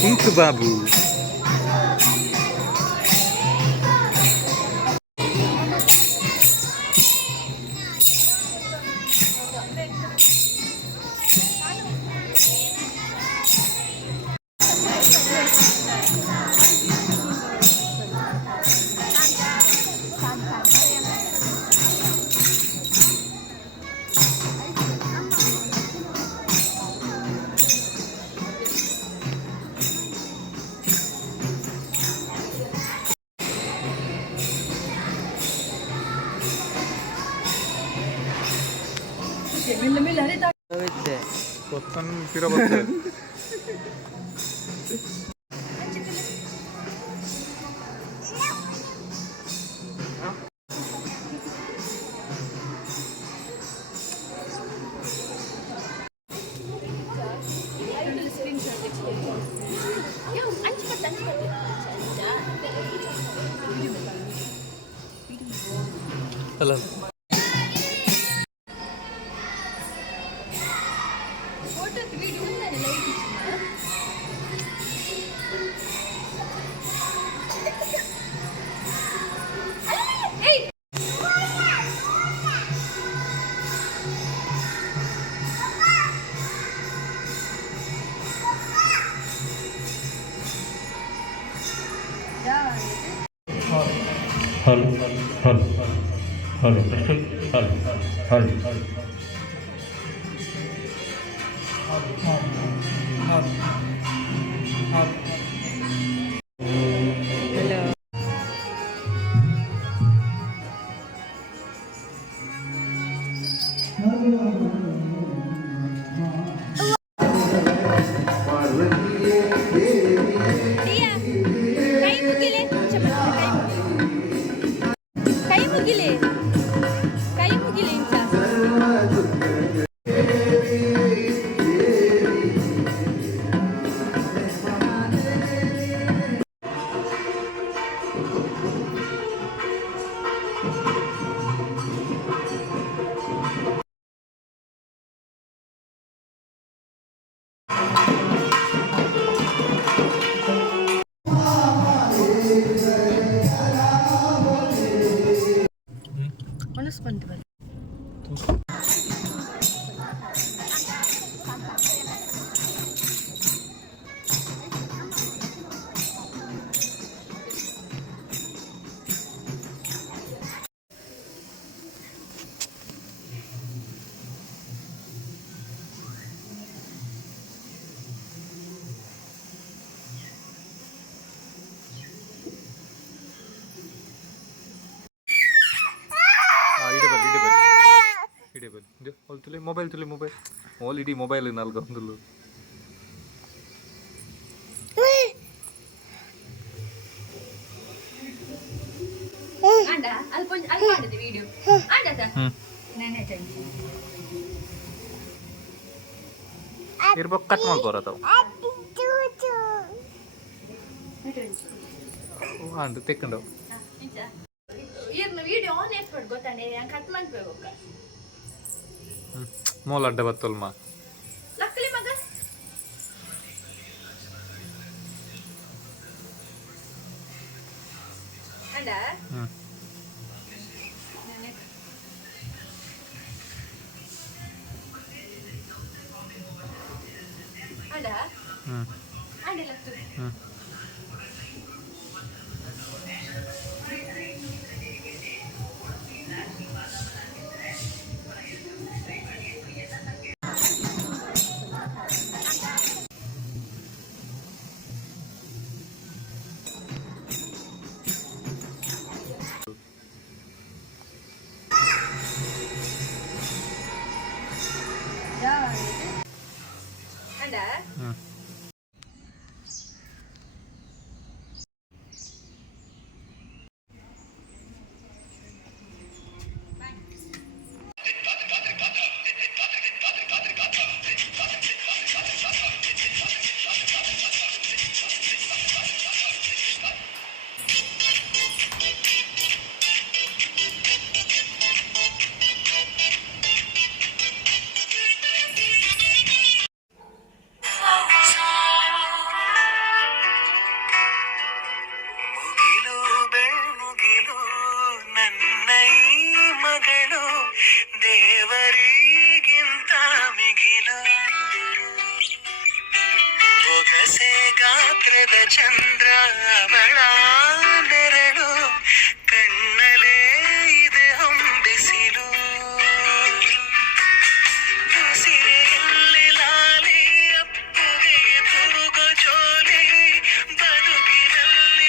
Untuk babu. Kotan pira batı. Hello. Hello, hello, hello, testing, hello, hello. Iya, kayu mugile, cepat kayu mugile, kayu mugile imsa. Mana sebentar? Mobile. Already mobile in algamdullo. Anda, alpon ada di video. Ada tak? Nenek janji. Irba cut ಮಾಡ್ಕೋರ ತಾವು ಅಂದು ತೆಕ್ಕೊಂಡು ಇರ್ನ video on expert ಗೊತ್ತಾನೆ ನಾನು cut ಮಾಡ್ಬೇಕು mole ಅಡ್ಡ ಬತ್ತಲ್ಮ ಲಕ್ಕಲಿ ಮಗ ಅಂಡ ಅಂಡ ಅಂಡ ಲಕ್ಕಲಿ Anda? ತೆರೆದ ಚಂದ್ರ ಅವಳ ನೆರಳು ಕಣ್ಣಲೇ ಇದೆ ಹೊಂಬಿಸಿಲು ಉಸಿರೆಯಲ್ಲಿ ಲಾಲಿ ಅಪ್ಪುಗೆ ತೂಗೋ ಜೋಲಿ ಬದುಕಿನಲ್ಲಿ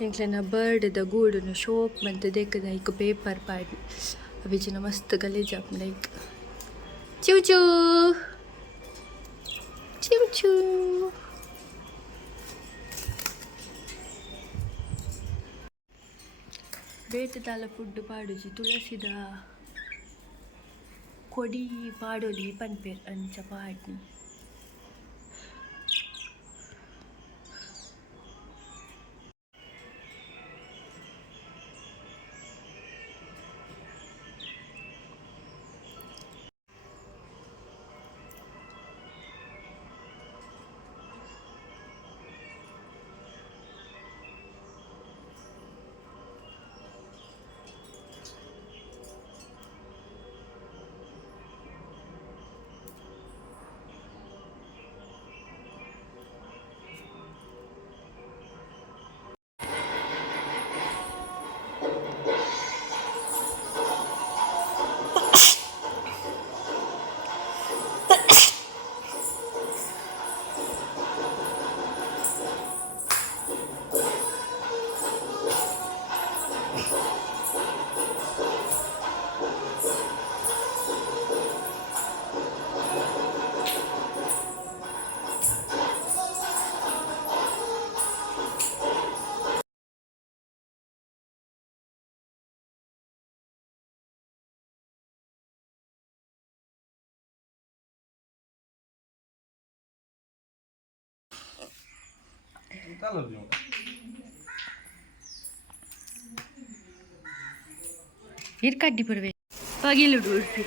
ಎಂಕ್ಲೆನ ಬರ್ಡ್ದ ಗೂಡುನು ಶೋಪ್ ಮಂತ್ ದೆಕ್ಕದ ಐಕ್ ಪೇಪರ್ ಪಾಡಿ ಅವಿಜಿನ ಮಸ್ತ್ ಗಲೀಜ್ ಆಪುಂಡು ಐಕ್ ಚೂ ಚೂ ಚೂ ಚೂ ಬೇತದಾಲ ಫುಡ್ ಪಾಡುಜಿ ತುಳಸಿದ ಕೊಡಿ ಪಾಡೋಲಿ ಪನ್ಪೇರ್ ಅಂಚ ಪಾಡ್ನಿ ಇರ್ಕಡ್ಡಿ ಪುರವೆ ಪಗಿಲುಡು ಉಡುಪಿ